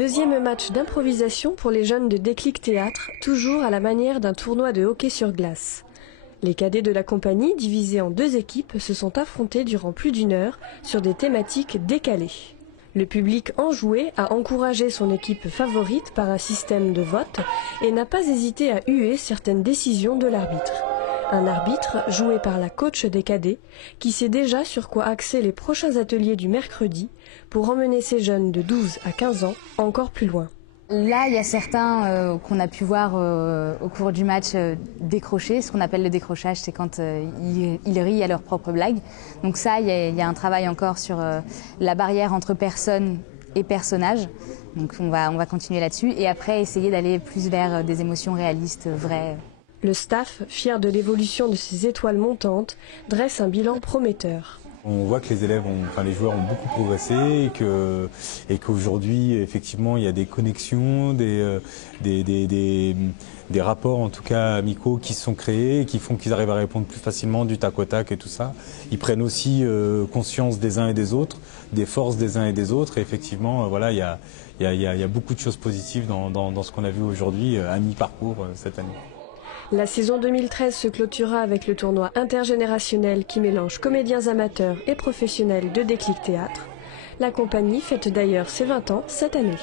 Deuxième match d'improvisation pour les jeunes de Déclic Théâtre, toujours à la manière d'un tournoi de hockey sur glace. Les cadets de la compagnie, divisés en 2 équipes, se sont affrontés durant plus d'1 heure sur des thématiques décalées. Le public enjoué a encouragé son équipe favorite par un système de vote et n'a pas hésité à huer certaines décisions de l'arbitre. Un arbitre joué par la coach des cadets qui sait déjà sur quoi axer les prochains ateliers du mercredi pour emmener ces jeunes de 12 à 15 ans encore plus loin. Là, il y a certains qu'on a pu voir au cours du match décrocher. Ce qu'on appelle le décrochage, c'est quand ils rient à leurs propres blagues. Donc ça, il y a un travail encore sur la barrière entre personne et personnage. Donc on va continuer là-dessus et après essayer d'aller plus vers des émotions réalistes, vraies. Le staff, fier de l'évolution de ces étoiles montantes, dresse un bilan prometteur. On voit que les élèves, les joueurs ont beaucoup progressé et qu'aujourd'hui, effectivement, il y a des connexions, des rapports, en tout cas amicaux, qui se sont créés et qui font qu'ils arrivent à répondre plus facilement du tac au tac et tout ça. Ils prennent aussi conscience des uns et des autres, des forces des uns et des autres. Et effectivement, voilà, il y a beaucoup de choses positives dans ce qu'on a vu aujourd'hui à mi-parcours cette année. La saison 2013 se clôturera avec le tournoi intergénérationnel qui mélange comédiens amateurs et professionnels de Déclic Théâtre. La compagnie fête d'ailleurs ses 20 ans cette année.